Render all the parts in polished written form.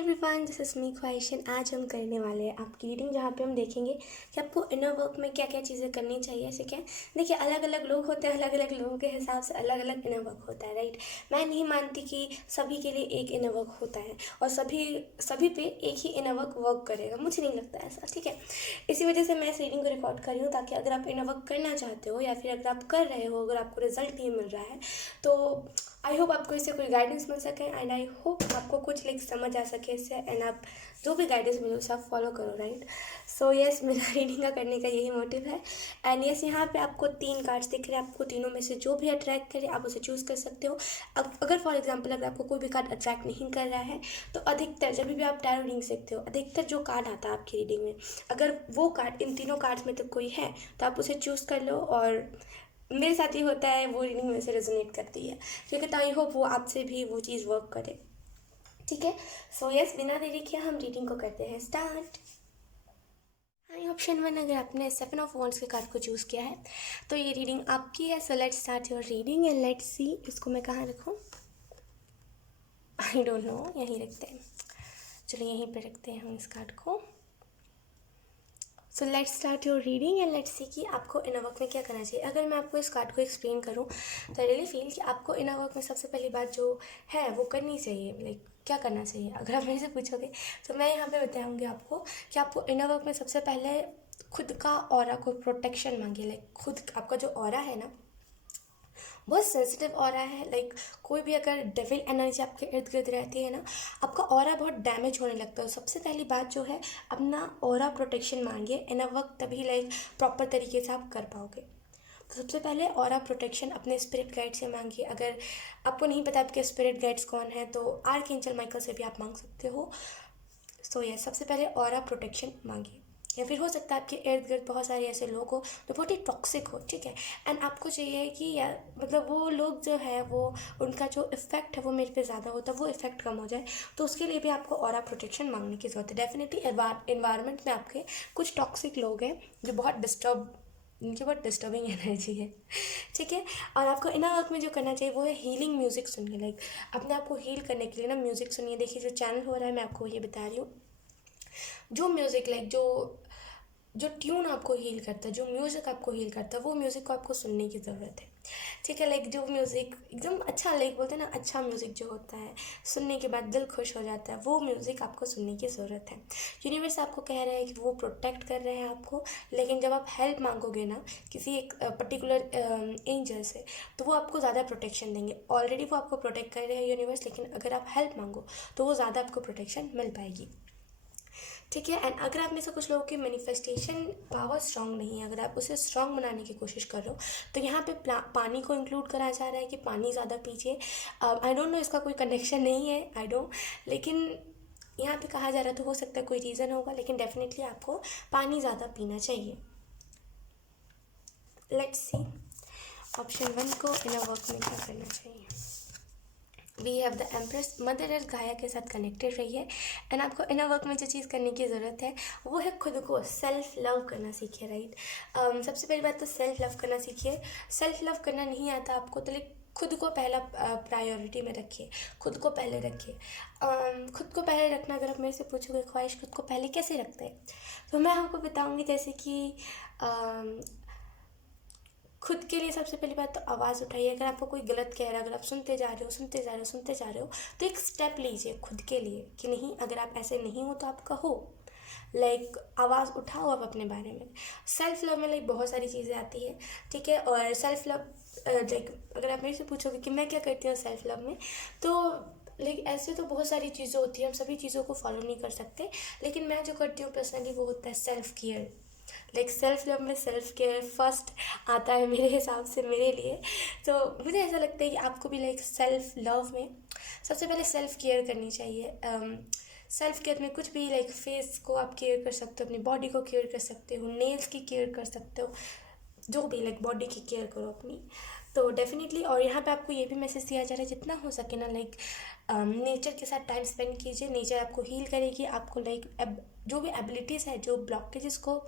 Everyone, this is me Khwahishan. आज हम करने वाले हैं आपकी रीडिंग, जहाँ पे हम देखेंगे कि आपको इनर वर्क में क्या क्या चीज़ें करनी चाहिए। ऐसे क्या देखिए, अलग अलग लोग होते हैं, अलग अलग लोगों के हिसाब से अलग अलग इनर वर्क होता है, राइट। मैं नहीं मानती कि सभी के लिए एक इनर वर्क होता है और सभी सभी पे एक ही इनर वर्क वर्क करेगा। मुझे नहीं लगता ऐसा, ठीक है। इसी वजह से मैं इस रीडिंग को रिकॉर्ड कर रही हूँ, ताकि अगर आप इनर वर्क करना चाहते हो या फिर अगर आप कर रहे हो, अगर आपको रिजल्ट नहीं मिल रहा है, तो आई होप आपको इससे कोई गाइडेंस मिल सके एंड आई होप आपको कुछ लाइक समझ आ सके इससे, एंड आप जो भी गाइडेंस मिले उसे आप फॉलो करो, राइट। सो यस, मेरा रीडिंग का करने का यही मोटिव है। एंड यस, यहाँ पे आपको 3 कार्ड्स दिख रहे हैं। आपको तीनों में से जो भी अट्रैक्ट करे आप उसे चूज़ कर सकते हो। अब अगर फॉर एग्जाम्पल अगर आपको कोई भी कार्ड अट्रैक्ट नहीं कर रहा है, तो अधिकतर जब भी आप टैरो रीडिंग सीखते हो, अधिकतर जो कार्ड आता है आपकी रीडिंग में, अगर वो कार्ड इन तीनों कार्ड्स में तो कोई है, तो आप उसे चूज़ कर लो। और मेरे साथ ही होता है, वो रीडिंग में से रेजोनेट करती है, ठीक है। तो आई होप वो आपसे भी वो चीज़ वर्क करे, ठीक है। सो यस, बिना देरी किए हम रीडिंग को करते हैं स्टार्ट। हाँ, ऑप्शन 1, अगर आपने 7 ऑफ वॉन्ड्स के कार्ड को चूज़ किया है तो ये रीडिंग आपकी है। So let's start your reading and let's सी। इसको मैं कहाँ रखूँ, आई डोंट नो, यहीं रखते हैं। चलो यहीं पे रखते हैं हम इस कार्ड को। सो let's start your reading and let's see कि आपको इनर वर्क में क्या करना चाहिए। अगर मैं आपको इस कार्ड को एक्सप्लेन करूँ तो आई रियली फील कि आपको इनर वर्क में सबसे पहली बात जो है वो करनी चाहिए। लाइक क्या करना चाहिए, अगर आप मेरे से पूछोगे तो मैं यहाँ पे बताऊँगी आपको कि आपको इनर वर्क में सबसे पहले खुद का ऑरा को प्रोटेक्शन मांगिए। लाइक खुद आपका जो ऑरा है ना, बहुत सेंसिटिव ऑरा है। लाइक कोई भी अगर डेविल एनर्जी आपके इर्द गिर्द रहती है ना, आपका ऑरा बहुत डैमेज होने लगता है। सबसे पहली बात जो है, अपना ऑरा प्रोटेक्शन मांगिए। इनर वर्क तभी लाइक प्रॉपर तरीके से आप कर पाओगे। तो सबसे पहले ऑरा प्रोटेक्शन अपने स्पिरिट गाइड से मांगिए। अगर आपको नहीं पता आपके स्पिरिट गाइड्स कौन है, तो आर्कएंजल माइकल से भी आप मांग सकते हो। सो ये सबसे पहले ऑरा प्रोटेक्शन मांगिए। या फिर हो सकता है आपके इर्द गिर्द बहुत सारे ऐसे लोग हो जो बहुत ही टॉक्सिक हो, ठीक है। एंड आपको चाहिए कि यार मतलब वो लोग जो है वो उनका जो इफेक्ट है वो मेरे पे ज़्यादा होता है, वो इफेक्ट कम हो जाए। तो उसके लिए भी आपको ऑरा प्रोटेक्शन मांगने की ज़रूरत है। डेफिनेटली इन्वायरमेंट में आपके कुछ टॉक्सिक लोग हैं जो बहुत उनकी बहुत डिस्टर्बिंग एनर्जी है, ठीक है। और आपको इनर वर्क में जो करना चाहिए वो है हीलिंग म्यूज़िक सुनिए। लाइक अपने आप को हील करने के लिए ना म्यूज़िक सुनिए। देखिए जो चैनल हो रहा है मैं आपको ये बता रही हूँ, जो म्यूज़िक लाइक जो जो ट्यून आपको हील करता है, जो म्यूज़िक आपको हील करता है, वो म्यूज़िक को आपको सुनने की ज़रूरत है, ठीक है। लाइक जो म्यूज़िक एकदम अच्छा, लाइक बोलते हैं ना, अच्छा म्यूज़िक जो होता है सुनने के बाद दिल खुश हो जाता है, वो म्यूज़िक आपको सुनने की ज़रूरत है। यूनिवर्स आपको कह रहा है कि वो प्रोटेक्ट कर रहे हैं आपको, लेकिन जब आप हेल्प मांगोगे ना किसी एक पर्टिकुलर एंजल से, तो वो आपको ज़्यादा प्रोटेक्शन देंगे। ऑलरेडी वो आपको प्रोटेक्ट कर रहे हैं यूनिवर्स, लेकिन अगर आप हेल्प मांगो तो वो ज़्यादा आपको प्रोटेक्शन मिल पाएगी, ठीक है। एंड अगर आप में से कुछ लोगों की मैनिफेस्टेशन पावर स्ट्रांग नहीं है, अगर आप उसे स्ट्रांग बनाने की कोशिश कर रहे हो, तो यहाँ पे पानी को इंक्लूड करा जा रहा है कि पानी ज़्यादा पीजिए। आई डोंट नो इसका कोई कनेक्शन नहीं है, आई डोंट, लेकिन यहाँ पे कहा जा रहा है, तो हो सकता है कोई रीज़न होगा, लेकिन डेफिनेटली आपको पानी ज़्यादा पीना चाहिए। लेट्स सी ऑप्शन 1 को इनर वर्क में क्या करना चाहिए। We have the empress, mother earth Gaia के साथ कनेक्टेड रही है। एंड आपको इनर वर्क में जो चीज़ करने की ज़रूरत है वो है खुद को सेल्फ लव करना सीखिए, राइट। सबसे पहली बात तो सेल्फ लव करना सीखिए। सेल्फ लव करना नहीं आता आपको तो लाइक खुद को पहला प्रायोरिटी में रखिए, खुद को पहले रखिए। खुद को पहले रखना, अगर आप मेरे से पूछोगे ख्वाहिश खुद को पहले कैसे रखते हैं, तो मैं आपको बताऊंगी। जैसे कि खुद के लिए सबसे पहली बात तो आवाज़ उठाइए। अगर आपको कोई गलत कह रहा है, अगर आप सुनते जा रहे हो सुनते जा रहे हो सुनते जा रहे हो, तो एक स्टेप लीजिए खुद के लिए कि नहीं, अगर आप ऐसे नहीं हो तो आप कहो। लाइक आवाज़ उठाओ आप अपने बारे में। सेल्फ लव में लाइक बहुत सारी चीज़ें आती है, ठीक है। और सेल्फ लव लाइक अगर आप मेरे से पूछोगे कि मैं क्या करती हूँ सेल्फ लव में, तो लाइक ऐसे तो बहुत सारी चीज़ें होती हैं, हम सभी चीज़ों को फॉलो नहीं कर सकते, लेकिन मैं जो करती हूँ पर्सनली वो होता है self care. Like self love में सेल्फ केयर फर्स्ट आता है मेरे हिसाब से, मेरे लिए। तो मुझे ऐसा लगता है कि आपको भी लाइक सेल्फ लव में सबसे पहले सेल्फ केयर करनी चाहिए। सेल्फ केयर में कुछ भी लाइक फेस को आप केयर कर सकते हो, अपनी बॉडी को केयर कर सकते हो, नेल्स की केयर कर सकते हो, जो भी लाइक बॉडी की केयर करो अपनी, तो डेफिनेटली। और यहाँ पे आपको ये भी मैसेज दिया जा रहा है जितना हो सके ना लाइक नेचर के साथ टाइम स्पेंड कीजिए। नेचर आपको हील करेगी, आपको लाइक जो भी एबिलिटीज़ है, जो ब्लॉकेजेस को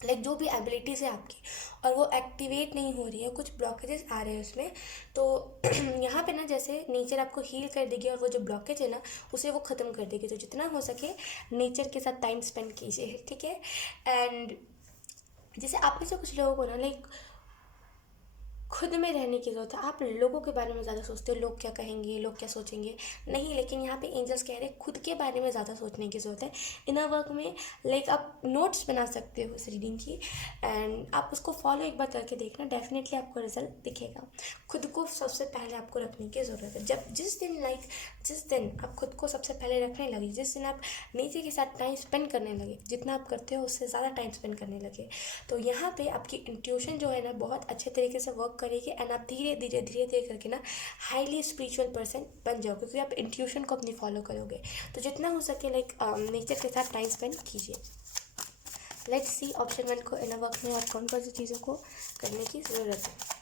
लाइक जो भी एबिलिटीज़ है आपकी और वो एक्टिवेट नहीं हो रही है, कुछ ब्लॉकेजेस आ रहे हैं उसमें, तो यहाँ पे ना जैसे नेचर आपको हील कर देगी और वो जो ब्लॉकेज है ना उसे वो ख़त्म कर देगी। तो जितना हो सके नेचर के साथ टाइम स्पेंड कीजिए, ठीक है। एंड जैसे आप में से कुछ लोगों को ना लाइक खुद में रहने की ज़रूरत है। आप लोगों के बारे में ज़्यादा सोचते हो, लोग क्या कहेंगे, लोग क्या सोचेंगे, नहीं, लेकिन यहाँ पे एंजल्स कह रहे हैं खुद के बारे में ज़्यादा सोचने की ज़रूरत है। इनर वर्क में लाइक आप नोट्स बना सकते हो उस रीडिंग की, एंड आप उसको फॉलो एक बार करके देखना, डेफिनेटली आपको रिजल्ट दिखेगा। खुद को सबसे पहले आपको रखने की ज़रूरत है। जिस दिन आप खुद को सबसे पहले रखने लगे, जिस दिन आप नेचर के साथ टाइम स्पेंड करने लगे, जितना आप करते हो उससे ज़्यादा टाइम स्पेंड करने लगे, तो यहाँ पे आपकी इंट्यूशन जो है ना बहुत अच्छे तरीके से वर्क करेगी, एंड आप धीरे धीरे करके ना हाईली स्पिरिचुअल पर्सन बन जाओगे, क्योंकि आप इंट्यूशन को अपनी फॉलो करोगे। तो जितना हो सके लाइक नेचर के साथ टाइम स्पेंड कीजिए। लेट्स सी ऑप्शन 1 को इनर वर्क में और कौन कौन सी चीज़ों को करने की ज़रूरत है।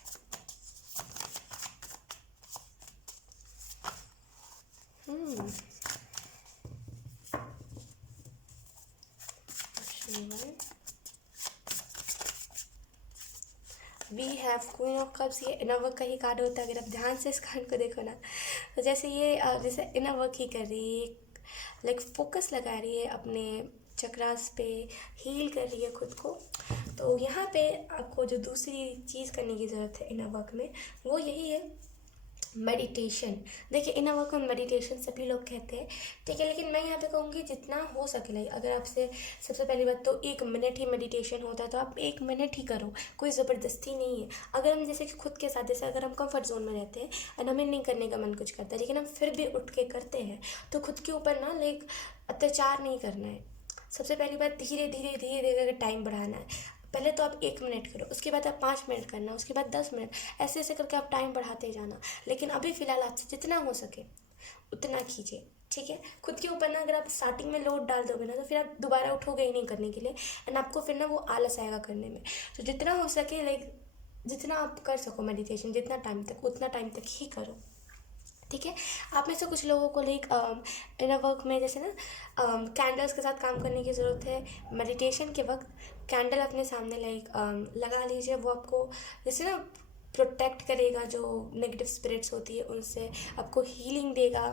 Option 1 we have queen of cups. ये इनर वर्क का ही कार्ड होता है। अगर आप ध्यान से इस कार्ड को देखो ना, तो जैसे ये जैसे इनर वर्क ही कर रही है, लाइक फोकस लगा रही है अपने चक्रास पे, हील कर रही है खुद को। तो यहाँ पे आपको जो दूसरी चीज़ करने की ज़रूरत है इनर वर्क में, वो यही है मेडिटेशन। देखिए इनर वर्क में मेडिटेशन सभी लोग कहते हैं, ठीक है, लेकिन मैं यहाँ पे कहूँगी जितना हो सके लाइक अगर आपसे सबसे पहली बात तो 1 मिनट ही मेडिटेशन होता है तो आप 1 मिनट ही करो, कोई ज़बरदस्ती नहीं है। अगर हम जैसे कि खुद के साथ, जैसे अगर हम कंफर्ट जोन में रहते हैं और हमें नहीं करने का मन कुछ करता है, लेकिन हम फिर भी उठ के करते हैं, तो खुद के ऊपर ना लाइक अत्याचार नहीं करना है। सबसे पहली बात धीरे धीरे टाइम बढ़ाना है। पहले तो आप 1 मिनट करो, उसके बाद आप 5 मिनट करना, उसके बाद 10 मिनट, ऐसे ऐसे करके आप टाइम बढ़ाते जाना। लेकिन अभी फ़िलहाल आपसे जितना हो सके उतना कीजिए, ठीक है। खुद के ऊपर ना अगर आप स्टार्टिंग में लोड डाल दोगे ना, तो फिर आप दोबारा उठोगे ही नहीं करने के लिए, एंड आपको फिर ना वो आलस आएगा करने में। तो जितना हो सके लाइक जितना आप कर सको मेडिटेशन, जितना टाइम तक उतना टाइम तक ही करो, ठीक है। आप में से कुछ लोगों को लाइक इनर वर्क में जैसे ना कैंडल्स के साथ काम करने की ज़रूरत है। मेडिटेशन के वक्त कैंडल अपने सामने लाइक लगा लीजिए, वो आपको जैसे ना प्रोटेक्ट करेगा, जो नेगेटिव स्पिरिट्स होती है उनसे आपको हीलिंग देगा।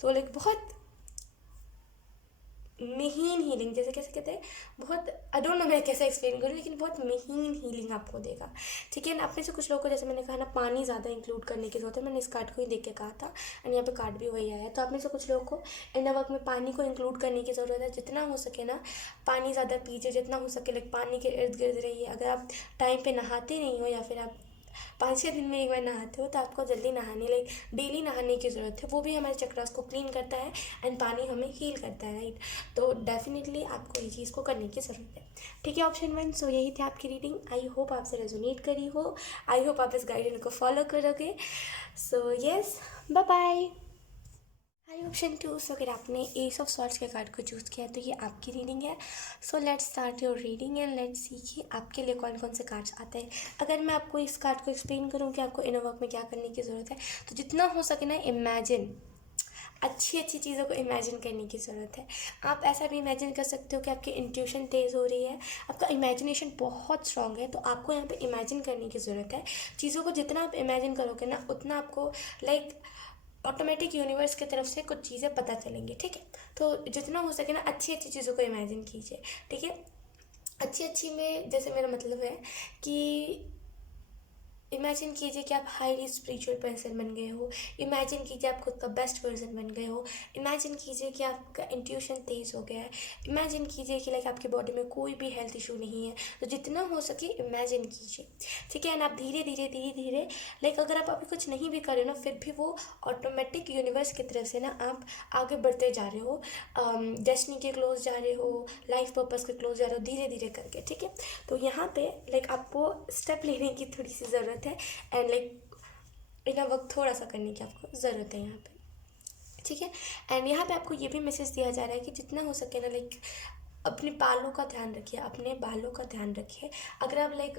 तो लाइक बहुत महीन हीलिंग, जैसे कैसे कहते हैं, बहुत आई डोंट नो मैं कैसे एक्सप्लेन करूँ, लेकिन बहुत महीन हीलिंग आपको देगा, ठीक है। आप में से कुछ लोगों को जैसे मैंने कहा ना पानी ज़्यादा इंक्लूड करने की जरूरत है, मैंने इस कार्ड को ही देख के कहा था, एंड यहाँ पे कार्ड भी वही आया है। तो आप में से कुछ लोगों को इनर वर्क में पानी को इंक्लूड करने की ज़रूरत है। जितना हो सके ना पानी ज़्यादा पीजिए, जितना हो सके लाइक पानी के इर्द गिर्द रहिए। अगर आप टाइम पे नहाते नहीं हो या फिर आप 5-6 दिन में एक बार नहाते हो, तो आपको जल्दी नहाने लाइक डेली नहाने की ज़रूरत है। वो भी हमारे चक्रास को क्लीन करता है, एंड पानी हमें हील करता है, राइट। तो डेफिनेटली आपको ये चीज़ को करने की ज़रूरत है, ठीक है। ऑप्शन 1 सो यही थी आपकी रीडिंग। आई होप आपसे रेजोनेट करी हो, आई होप आप इस गाइडेंस को फॉलो करोगे। So yes, bye bye. I option 2 so अगर आपने एस ऑफ सॉर्ट्स के कार्ड को चूज़ किया तो ये आपकी रीडिंग है। So let's start your reading and let's see कि आपके लिए कौन कौन से कार्ड्स आते हैं। अगर मैं आपको इस कार्ड को एक्सप्लेन करूँ कि आपको इनर वर्क में क्या करने की ज़रूरत है, तो जितना हो सके ना इमेजिन, अच्छी अच्छी चीज़ों को इमेजिन करने की ज़रूरत है। आप ऐसा भी इमेजिन कर सकते हो कि आपकी इंट्यूशन तेज़ हो रही है, आपका इमेजिनेशन बहुत स्ट्रांग है, तो आपको यहाँ पे इमेजिन करने की ज़रूरत है। चीज़ों को जितना आप इमेजिन करोगे ना उतना आपको लाइक ऑटोमेटिक यूनिवर्स की तरफ से कुछ चीज़ें पता चलेंगी, ठीक है। तो जितना हो सके ना अच्छी अच्छी चीज़ों को इमेजिन कीजिए, ठीक है। अच्छी अच्छी में जैसे मेरा मतलब है कि इमेजिन कीजिए कि आप हाईली स्पिरिचुअल पर्सन बन गए हो। इमेजिन कीजिए आप खुद का बेस्ट वर्जन बन गए हो। इमेजिन कीजिए कि आपका इंट्यूशन तेज़ हो गया है। इमेजिन कीजिए कि लाइक आपकी बॉडी में कोई भी हेल्थ इशू नहीं है। तो जितना हो सके इमेजिन कीजिए, ठीक है। एंड आप धीरे धीरे लाइक अगर आप अभी कुछ नहीं भी कर रहे हो ना, फिर भी वो ऑटोमेटिक यूनिवर्स की तरफ से ना आप आगे बढ़ते जा रहे हो, डेस्टिनी के क्लोज जा रहे हो, लाइफ पर्पस के क्लोज जा रहे हो, धीरे धीरे करके, ठीक है। तो यहाँ पे लाइक आपको स्टेप लेने की थोड़ी सी ज़रूरत है, एंड लाइक इनर वर्क थोड़ा सा करने की आपको ज़रूरत है यहाँ पे, ठीक है। एंड यहाँ पे आपको ये भी मैसेज दिया जा रहा है कि जितना हो सके ना लाइक अपने बालों का ध्यान रखिए, अपने बालों का ध्यान रखिए। अगर आप लाइक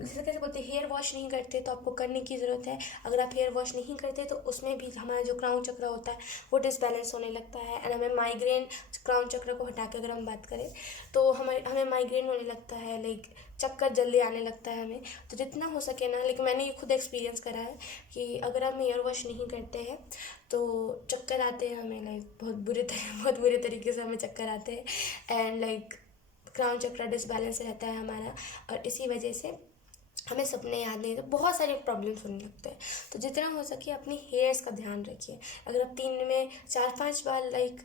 जैसे कैसे बोलते हैं, हेयर वॉश नहीं करते तो आपको करने की ज़रूरत है। अगर आप हेयर वॉश नहीं करते तो उसमें भी हमारा जो क्राउन चक्र होता है वो डिसबैलेंस होने लगता है। एंड हमें माइग्रेन, क्राउन चक्र को हटा के अगर हम बात करें तो हमें माइग्रेन होने लगता है, लाइक चक्कर जल्दी आने लगता है हमें। तो जितना हो सके ना, लेकिन मैंने ये खुद एक्सपीरियंस करा है कि अगर हम हेयर वॉश नहीं करते हैं तो चक्कर आते हैं हमें, लाइक बहुत बुरे तरीके से हमें चक्कर आते हैं। एंड लाइक क्राउन चक्र डिसबैलेंस रहता है हमारा, और इसी वजह से हमें सपने याद नहीं, तो बहुत सारे प्रॉब्लम्स होने लगते हैं। तो जितना हो सके अपनी हेयर्स का ध्यान रखिए। अगर आप 3 में 4-5 बार लाइक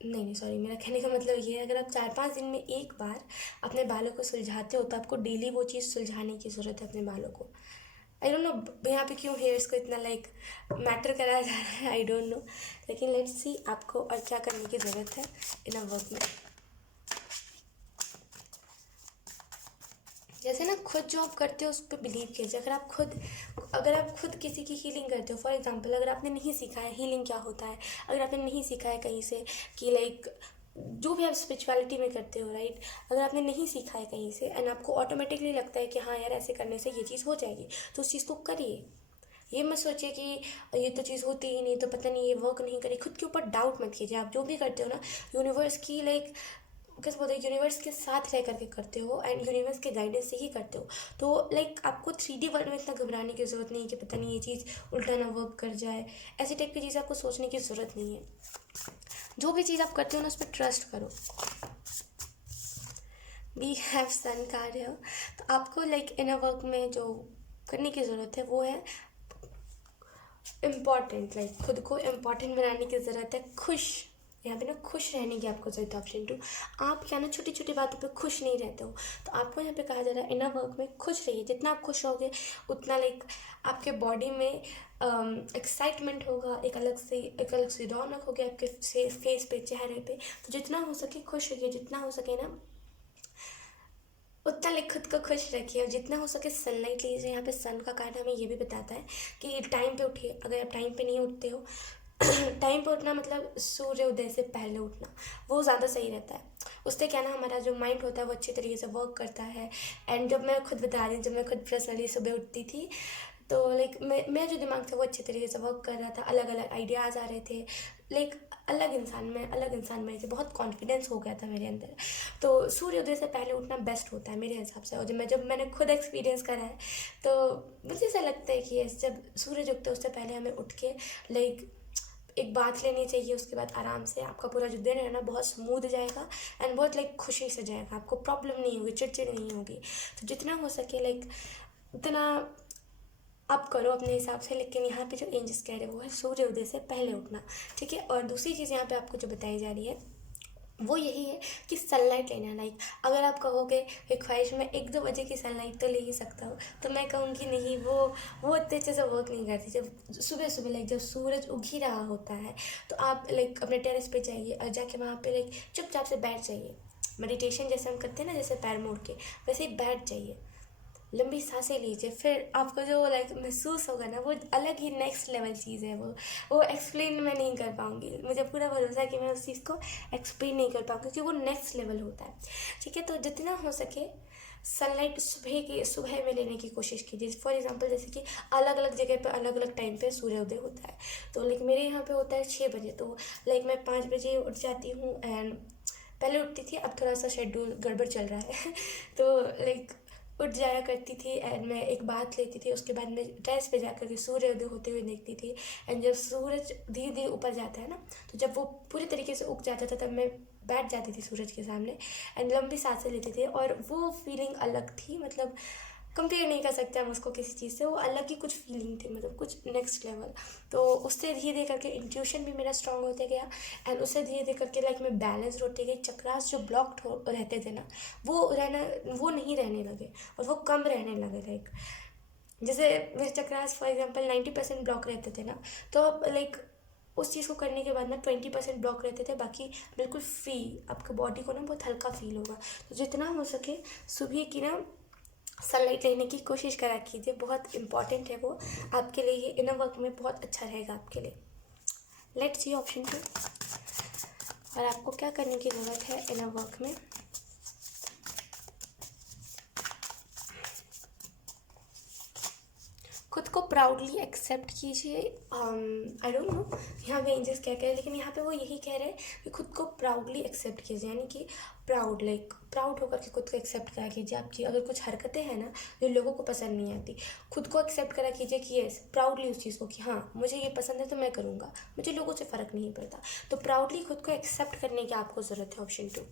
नहीं सॉरी, मेरा कहने का मतलब ये है, अगर आप 4-5 दिन में एक बार अपने बालों को सुलझाते हो तो आपको डेली वो चीज़ सुलझाने की ज़रूरत है अपने बालों को। आई डोंट नो यहाँ पे क्यों हेयर्स को इतना लाइक मैटर कराया जा रहा है, आई डोंट नो। लेकिन लेट्स सी आपको और क्या करने की ज़रूरत है इन अ वर्क में। जैसे ना, खुद जो आप करते हो उस पर बिलीव कीजिए। अगर आप खुद किसी की हीलिंग करते हो, फॉर एग्जांपल अगर आपने नहीं सीखा है हीलिंग क्या होता है, अगर आपने नहीं सीखा है कहीं से कि लाइक जो भी आप स्पिरिचुअलिटी में करते हो, राइट, अगर आपने नहीं सीखा है कहीं से एंड आपको ऑटोमेटिकली लगता है कि हाँ यार ऐसे करने से ये चीज़ हो जाएगी, तो उस चीज़ को करिए। ये मत सोचिए कि ये तो चीज़ होती ही नहीं तो पता नहीं ये वर्क नहीं करेगी। खुद के ऊपर डाउट मत कीजिए। आप जो भी करते हो ना, यूनिवर्स की लाइक कैसे बोलते हैं, यूनिवर्स के साथ रह करके करते हो एंड यूनिवर्स के गाइडेंस से ही करते हो। तो लाइक आपको 3D वर्ल्ड में इतना घबराने की ज़रूरत नहीं है कि पता नहीं ये चीज़ उल्टा ना वर्क कर जाए। ऐसी टाइप की चीज़ आपको सोचने की ज़रूरत नहीं है। जो भी चीज़ आप करते हो ना, उस पर ट्रस्ट करो। वी हैव सन कार्य, तो आपको लाइक इन अ वर्क में जो करने की ज़रूरत है वो है इम्पॉर्टेंट, लाइक खुद को इम्पॉर्टेंट बनाने की ज़रूरत है। खुश, यहाँ पे ना खुश रहने की आपको ज़रूरत है। ऑप्शन 2, आप क्या ना छोटी छोटी बातों पे खुश नहीं रहते हो, तो आपको यहाँ पे कहा जा रहा है इनर वर्क में खुश रहिए। जितना आप खुश होगे उतना लाइक आपके बॉडी में एक्साइटमेंट होगा, एक अलग सी रौनक होगी आपके फेस पे, चेहरे पे। तो जितना हो सके खुश रहिए, जितना हो सके ना उतना लाइक खुद को खुश रखिए, और जितना हो सके सनलाइट लीजिए। यहाँ पे सन का कार्ड हमें ये भी बताता है कि टाइम पे उठिए। अगर आप टाइम पे नहीं उठते हो टाइम पे उठना मतलब सूर्योदय से पहले उठना, वो ज़्यादा सही रहता है। उससे क्या ना, हमारा जो माइंड होता है वो अच्छे तरीके से वर्क करता है। एंड जब मैं खुद बता रही हूँ, जब मैं खुद पर्सनली सुबह उठती थी तो लाइक मेरा जो दिमाग था वो अच्छे तरीके से वर्क कर रहा था, अलग अलग आइडियाज़ आ रहे थे, लाइक अलग इंसान में थी, बहुत कॉन्फिडेंस हो गया था मेरे अंदर। तो सूर्योदय से पहले उठना बेस्ट होता है मेरे हिसाब से। और जब मैंने खुद एक्सपीरियंस करा है तो मुझे ऐसा लगता है कि जब सूरज उगता है उससे पहले हमें उठ के लाइक एक बात लेनी चाहिए। उसके बाद आराम से आपका पूरा जो दिन है ना बहुत स्मूथ जाएगा एंड बहुत लाइक खुशी से जाएगा। आपको प्रॉब्लम नहीं होगी, चिड़चिड़ नहीं होगी। तो जितना हो सके लाइक उतना आप करो अपने हिसाब से। लेकिन यहाँ पे जो एंजल्स कह रहे हैं वो है सूर्योदय से पहले उठना, ठीक है। और दूसरी चीज़ यहाँ पे आपको जो बताई जा रही है वो यही है कि सनलाइट लेना। लाइक अगर आप कहोगे कि ख्वाहिश में 1-2 बजे की सनलाइट तो ले ही सकता हूँ, तो मैं कहूँगी नहीं, वो इतने अच्छे से वर्क नहीं करती। जब सुबह सुबह लाइक जब सूरज उग ही रहा होता है तो आप लाइक अपने टेरेस पे जाइए और जाके वहाँ पे लाइक चुपचाप से बैठ जाइए। मेडिटेशन जैसे हम करते हैं ना, जैसे पैर मोड़ के, वैसे ही बैठ जाइए, लंबी सांसें लीजिए। फिर आपको जो लाइक महसूस होगा ना, वो अलग ही नेक्स्ट लेवल चीज़ है। वो एक्सप्लेन मैं नहीं कर पाऊँगी। मुझे पूरा भरोसा है कि मैं उस चीज़ को एक्सप्लेन नहीं कर पाऊँगी, क्योंकि वो नेक्स्ट लेवल होता है, ठीक है। तो जितना हो सके सनलाइट सुबह में लेने की कोशिश कीजिए। फॉर एग्जांपल जैसे कि अलग अलग जगह पे अलग अलग टाइम पे सूर्योदय होता है। तो लाइक मेरे यहाँ पे होता है 6 बजे, तो लाइक मैं 5 बजे उठ जाती हूँ। एंड पहले उठती थी, अब थोड़ा सा शेड्यूल गड़बड़ चल रहा है तो लाइक उठ जाया करती थी एंड मैं एक बात लेती थी। उसके बाद मैं टेरेस पे जा कर के सूर्योदय होते हुए देखती थी। एंड जब सूरज धीरे धीरे ऊपर जाता है ना, तो जब वो पूरी तरीके से उग जाता था तब मैं बैठ जाती थी सूरज के सामने एंड लंबी सांसें लेती थी। और वो फीलिंग अलग थी, मतलब कंपेयर नहीं कर सकते हम उसको किसी चीज़ से। वो अलग ही कुछ फीलिंग थी, मतलब कुछ नेक्स्ट लेवल। तो उससे धीरे धीरे करके इंट्यूशन भी मेरा स्ट्रांग होते गया एंड उससे धीरे धीरे करके लाइक मैं बैलेंस होती गई। चक्रास जो ब्लॉक्ड रहते थे ना, वो नहीं रहने लगे और वो कम रहने लगे। लाइक जैसे मेरे चक्रास फॉर एग्जांपल 90% ब्लॉक रहते थे ना, तो अब लाइक उस चीज़ को करने के बाद ना 20% ब्लॉक रहते थे, बाकी बिल्कुल फ्री। आपके बॉडी को ना बहुत हल्का फील होगा। तो जितना हो सके सुबह की ना सनलाइट लेने की कोशिश करा कीजिए, बहुत इंपॉर्टेंट है वो आपके लिए। ये इनर वर्क में बहुत अच्छा रहेगा आपके लिए। लेट्स सी ऑप्शन 2, और आपको क्या करने की ज़रूरत है इनर वर्क में। प्राउडली एक्सेप्ट कीजिए। आई डोंट नो यहाँ पे एंजल्स क्या कह रहे हैं, लेकिन यहाँ पे वो यही कह रहे हैं कि खुद को प्राउडली एक्सेप्ट कीजिए, यानी कि प्राउड होकर के खुद को एक्सेप्ट करा कीजिए। आपकी अगर कुछ हरकतें हैं ना जो लोगों को पसंद नहीं आती, खुद को एक्सेप्ट करा कीजिए कि यस, प्राउडली उस चीज़ को कि हाँ मुझे ये पसंद है तो मैं करूँगा, मुझे लोगों से फ़र्क नहीं पड़ता। तो प्राउडली खुद को एक्सेप्ट करने की आपको ज़रूरत है। Option 2,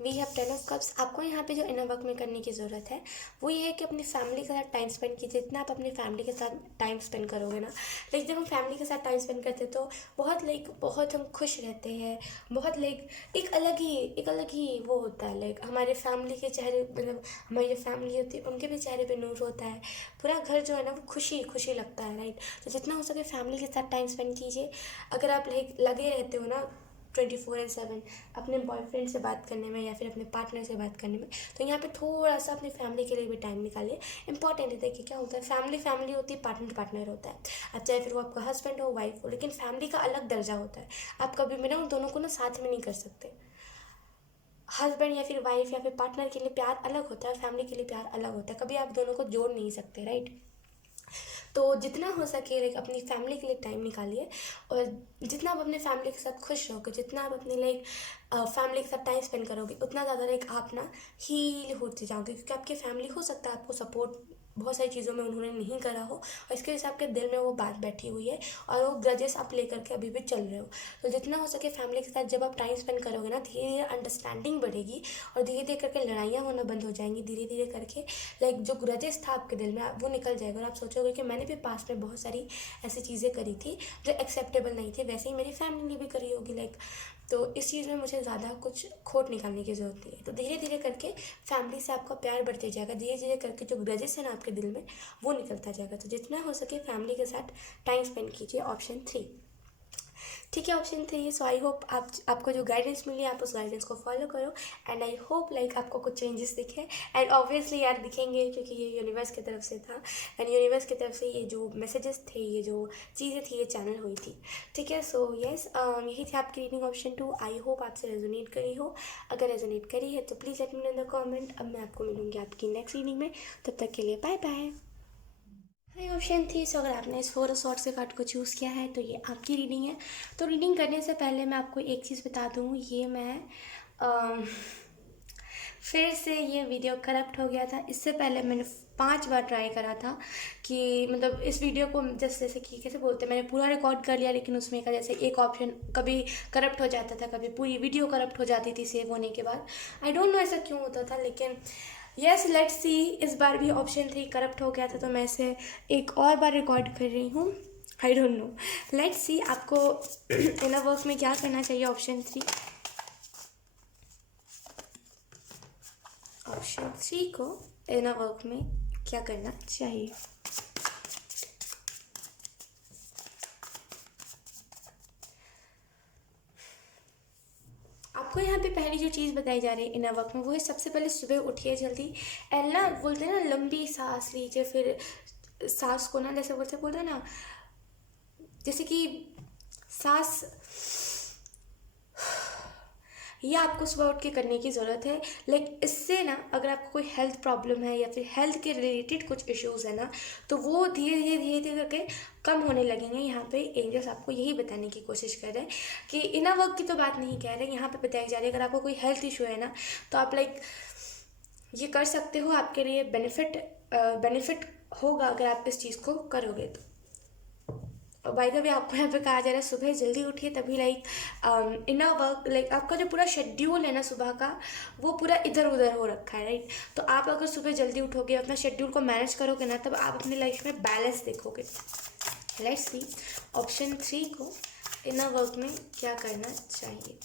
we have 10 of cups. आपको यहाँ पे जो इनर वर्क में करने की ज़रूरत है वो ये है कि अपनी फैमिली के साथ टाइम स्पेंड कीजिए। जितना आप अपनी फैमिली के साथ टाइम स्पेंड करोगे ना, जब हम फैमिली के साथ टाइम स्पेंड करते हैं तो बहुत हम खुश रहते हैं। बहुत एक अलग ही वो होता है। हमारे फैमिली के चेहरे, हमारी जो फैमिली होती है उनके भी चेहरे पे नूर होता है। पूरा घर जो है ना वो खुशी खुशी लगता है, राइट। तो जितना हो सके फैमिली के साथ टाइम स्पेंड कीजिए। अगर आप लगे रहते हो ना 24/7 अपने बॉयफ्रेंड से बात करने में या फिर अपने पार्टनर से बात करने में, तो यहाँ पे थोड़ा सा अपनी फैमिली के लिए भी टाइम निकालिए। इंपॉर्टेंट है। देखिए क्या होता है, फैमिली होती है, पार्टनर होता है। अब चाहे फिर वो आपका हस्बैंड हो, वाइफ हो, लेकिन फैमिली का अलग दर्जा होता है। आप कभी भी ना उन दोनों को ना साथ में नहीं कर सकते। हस्बैंड या फिर वाइफ या फिर पार्टनर के लिए प्यार अलग होता है, फैमिली के लिए प्यार अलग होता है। कभी आप दोनों को जोड़ नहीं सकते, राइट। तो जितना हो सके अपनी फैमिली के लिए टाइम निकालिए। और जितना आप अपने फैमिली के साथ खुश रहोगे, जितना आप अपने फैमिली के साथ टाइम स्पेंड करोगे, उतना ज़्यादा आप ना हील होते जाओगे। क्योंकि आपकी फैमिली हो सकता है आपको सपोर्ट बहुत सारी चीज़ों में उन्होंने नहीं करा हो, और इसके वजह से आपके दिल में वो बात बैठी हुई है और वो ग्रजेस आप लेकर के अभी भी चल रहे हो। तो जितना हो सके फैमिली के साथ जब आप टाइम स्पेंड करोगे ना, धीरे धीरे अंडरस्टैंडिंग बढ़ेगी और धीरे धीरे करके लड़ाइयाँ होना बंद हो जाएंगी। धीरे धीरे करके जो ग्रजेस था आपके दिल में वो निकल जाएगा और आप सोचोगे कि मैंने भी पास्ट में बहुत सारी ऐसी चीज़ें करी थी जो एक्सेप्टेबल नहीं थी, वैसे ही मेरी फैमिली ने भी करी होगी। तो इस चीज़ में मुझे ज़्यादा कुछ खोट निकालने की ज़रूरत नहीं है। तो धीरे धीरे करके फैमिली से आपका प्यार बढ़ते जाएगा। धीरे धीरे करके जो ग्रजेस है ना आपके दिल में वो निकलता जाएगा। तो जितना हो सके फैमिली के साथ टाइम स्पेंड कीजिए। ऑप्शन 3, ठीक है। ऑप्शन 3, सो आई होप आपको जो गाइडेंस मिली आप उस गाइडेंस को फॉलो करो। एंड आई होप आपको कुछ चेंजेस दिखे। एंड ऑब्वियसली यार दिखेंगे, क्योंकि ये यूनिवर्स की तरफ से था। एंड यूनिवर्स की तरफ से ये जो मैसेजेस थे, ये जो चीज़ें थी, ये चैनल हुई थी। ठीक है। सो यस, यही थी आपकी रीडिंग ऑप्शन 2। आई होप आपसे रेजोनेट करी हो। अगर रेजोनेट करी है तो please let me know in the comment. अब मैं आपको मिलूंगी आपकी नेक्स्ट रीडिंग में। तब तक के लिए बाय बाय। हाई ऑप्शन 3, सो अगर आपने इस 4 शॉर्ट्स के कार्ड को चूज़ किया है तो ये आपकी रीडिंग है। तो रीडिंग करने से पहले मैं आपको एक चीज़ बता दूँ, ये मैं फिर से ये वीडियो करप्ट हो गया था। इससे पहले मैंने 5 बार ट्राई करा था कि इस वीडियो को जैसे कि कैसे बोलते हैं, मैंने पूरा रिकॉर्ड कर लिया, लेकिन उसमें का जैसे एक ऑप्शन कभी करप्ट हो जाता था, कभी पूरी वीडियो करप्ट हो जाती थी सेव होने के बाद। आई डोंट नो ऐसा क्यों होता था, लेकिन यस लेट्स सी, इस बार भी ऑप्शन 3 करप्ट हो गया था। तो मैं इसे एक और बार रिकॉर्ड कर रही हूँ। I don't know, let's see आपको इनर वर्क में क्या करना चाहिए। ऑप्शन 3 को इनर वर्क में क्या करना चाहिए। आपको यहाँ पे पहली जो चीज़ बताई जा रही है इनर वर्क में, वो है सबसे पहले सुबह उठिए जल्दी। एंड ना बोलते हैं ना, लंबी सांस लीजिए। फिर सांस को ना जैसे बोलते हैं ना, जैसे कि सांस, ये आपको सुबह उठ के करने की ज़रूरत है। इससे ना अगर आपको कोई हेल्थ प्रॉब्लम है या फिर हेल्थ के रिलेटेड कुछ इश्यूज़ है ना, तो वो धीरे धीरे करके कम होने लगेंगे। यहाँ पे एंजल्स आपको यही बताने की कोशिश कर रहे हैं कि इनर वर्क की तो बात नहीं कह रहे, यहाँ पे बताई जा रही है अगर आपको कोई हेल्थ इशू है ना, तो आप ये कर सकते हो। आपके लिए बेनिफिट होगा अगर आप इस चीज़ को करोगे तो। बाय द वे आपको यहाँ पे कहा जा रहा है सुबह जल्दी उठिए, तभी इनर वर्क आपका जो पूरा शेड्यूल है ना सुबह का, वो पूरा इधर उधर हो रखा है, राइट। तो आप अगर सुबह जल्दी उठोगे, अपना शेड्यूल को मैनेज करोगे ना, तब आप अपनी लाइफ में बैलेंस देखोगे। लेट्स सी ऑप्शन 3 को इनर वर्क में क्या करना चाहिए।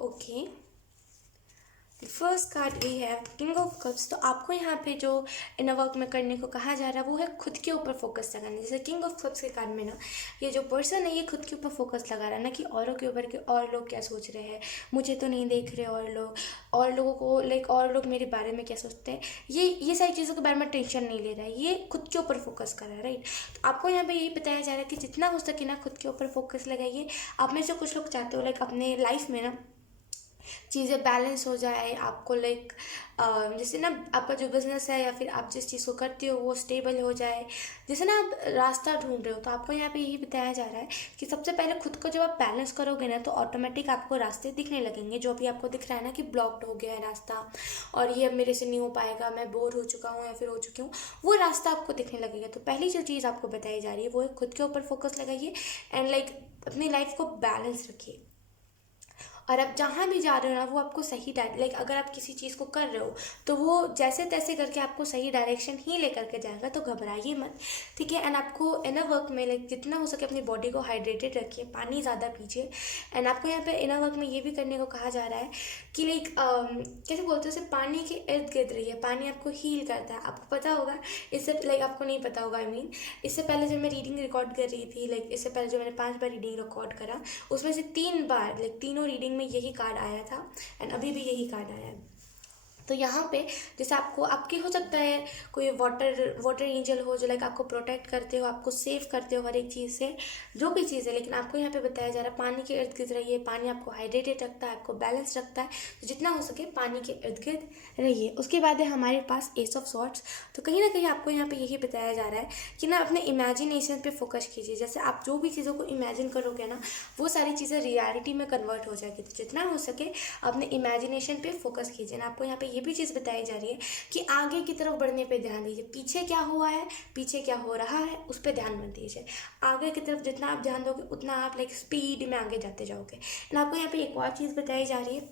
Okay, first card we have king of cups. तो आपको यहाँ पे जो इनर वर्क में करने को कहा जा रहा है वो है खुद के ऊपर फोकस लगाना। जैसे किंग ऑफ कप्स के कार्ड में ना ये जो पर्सन है ये खुद के ऊपर फोकस लगा रहा है ना कि औरों के ऊपर कि और लोग क्या सोच रहे हैं, मुझे तो नहीं देख रहे और लोगों को लाइक और लोग मेरे बारे में क्या सोचते हैं, ये सारी चीज़ों के बारे में टेंशन नहीं ले रहा है, ये खुद के ऊपर फोकस कर रहा है, राइट। तो आपको यहाँ पे यही बताया जा रहा है कि जितना हो सके ना खुद के ऊपर फोकस लगाइए। आप में से कुछ लोग चाहते हो लाइक अपने लाइफ में ना चीज़ें बैलेंस हो जाए, आपको लाइक जैसे ना आपका जो बिज़नेस है या फिर आप जिस चीज़ को करते हो वो स्टेबल हो जाए। जैसे ना आप रास्ता ढूंढ रहे हो तो आपको यहाँ पे यही बताया जा रहा है कि सबसे पहले खुद को जब आप बैलेंस करोगे ना तो ऑटोमेटिक आपको रास्ते दिखने लगेंगे। जो भी आपको दिख रहा है ना कि ब्लॉक्ड हो गया है रास्ता और ये अब मेरे से नहीं हो पाएगा, मैं बोर हो चुका हूँ या फिर हो चुकी हूँ, वो रास्ता आपको दिखने लगेगा। तो पहली जो चीज़ आपको बताई जा रही है वो है खुद के ऊपर फोकस लगाइए एंड लाइक अपनी लाइफ को बैलेंस रखिए। और आप जहाँ भी जा रहे हो ना वो आपको सही लाइक अगर आप किसी चीज़ को कर रहे हो तो वो जैसे तैसे करके आपको सही डायरेक्शन ही लेकर के जाएगा, तो घबराइए मत, ठीक है। एंड आपको इनर वर्क में लाइक जितना हो सके अपनी बॉडी को हाइड्रेटेड रखिए, पानी ज़्यादा पीजिए। एंड आपको यहाँ पे इनर वर्क में ये भी करने को कहा जा रहा है कि लाइक कैसे बोलते हैं उसे, पानी के इर्द गिर्द रहिए। पानी आपको हील करता है, आपको पता होगा। इससे लाइक आपको नहीं पता होगा, आई मीन इससे पहले जब मैं रीडिंग रिकॉर्ड कर रही थी, लाइक इससे पहले जो मैंने 5 बार रीडिंग रिकॉर्ड करा उसमें से 3 बार लाइक तीनों रीडिंग में यही कार्ड आया था एंड अभी भी यही कार्ड आया है। तो यहाँ पे जैसे आपको आपके हो सकता है कोई वाटर एंजल हो जो लाइक आपको प्रोटेक्ट करते हो, आपको सेव करते हो हर एक चीज़ से, जो भी चीज़ है। लेकिन आपको यहाँ पे बताया जा रहा है पानी के इर्द गिर्द रहिए। पानी आपको हाइड्रेटेड रखता है, आपको बैलेंस रखता है, तो जितना हो सके पानी के इर्द गिर्द रहिए। उसके बाद है हमारे पास एस ऑफ सॉर्ड्स। तो कहीं ना कहीं आपको यहाँ पे यही बताया जा रहा है कि ना अपने इमेजिनेशन पे फोकस कीजिए। जैसे आप जो भी चीज़ों को इमेजिन करोगे ना वो सारी चीज़ें रियलिटी में कन्वर्ट हो जाएगी। तो जितना हो सके अपने इमेजिनेशन पे फोकस कीजिए ना। आपको यहाँ पे ये भी चीज़ बताई जा रही है कि आगे की तरफ बढ़ने पे ध्यान दीजिए, पीछे क्या हुआ है, पीछे क्या हो रहा है उस पर ध्यान मत दीजिए। आगे की तरफ जितना आप ध्यान दोगे उतना आप लाइक स्पीड में आगे जाते जाओगे। एंड आपको यहाँ पे एक और चीज़ बताई जा रही है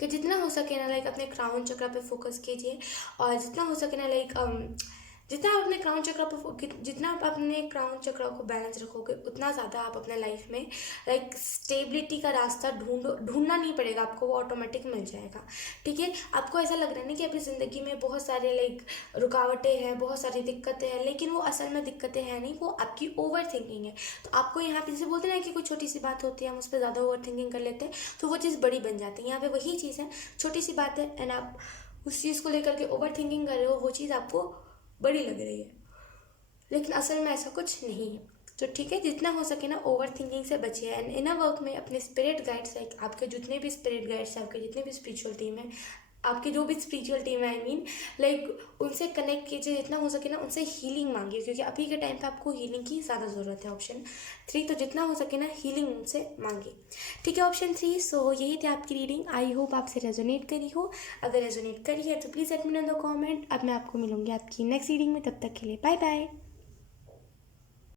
कि जितना हो सके ना लाइक अपने क्राउन चक्र पे फोकस कीजिए और जितना हो सके ना लाइक जितना आप अपने क्राउन चक्र पर जितना आप अपने क्राउन चक्र को बैलेंस रखोगे उतना ज़्यादा आप अपने लाइफ में लाइक स्टेबिलिटी का रास्ता ढूंढना नहीं पड़ेगा आपको, वो ऑटोमेटिक मिल जाएगा, ठीक है। आपको ऐसा लग रहा है ना कि अपनी ज़िंदगी में बहुत सारे लाइक रुकावटें हैं, बहुत सारी दिक्कतें हैं, लेकिन वो असल में दिक्कतें हैं नहीं, वो आपकी ओवर थिंकिंग है। तो आपको यहाँ पे जैसे बोलते हैं ना कि कोई छोटी सी बात होती है हम उस पर ज़्यादा ओवर थिंकिंग कर लेते हैं तो वो चीज़ बड़ी बन जाती है। यहाँ पे वही चीज़ है, छोटी सी बात है एंड आप उस चीज़ को लेकर के ओवर थिंकिंग कर रहे हो, वो चीज़ आपको बड़ी लग रही है, लेकिन असल में ऐसा कुछ नहीं है। तो ठीक है, जितना हो सके ना ओवर थिंकिंग से बचिए। एंड इनर वर्क में अपने स्पिरिट गाइड्स लाइक आपके जितने भी स्पिरिट गाइड्स हैं, आपके जितने भी स्पिरिचुअल टीम है, आपकी जो भी स्पिरिचुअल टीम है आई मीन लाइक उनसे कनेक्ट कीजिए। जितना हो सके ना उनसे हीलिंग मांगिए, क्योंकि अभी के टाइम पे आपको हीलिंग की ज़्यादा ज़रूरत है। ऑप्शन 3, तो जितना हो सके ना हीलिंग उनसे मांगिए, ठीक है। ऑप्शन 3। सो यही थी आपकी रीडिंग। आई होप आपसे रेजोनेट करी हो। अगर रेजोनेट करी है तो please let me know in the comment. अब मैं आपको मिलूंगी आपकी नेक्स्ट रीडिंग में, तब तक के लिए बाय बाय।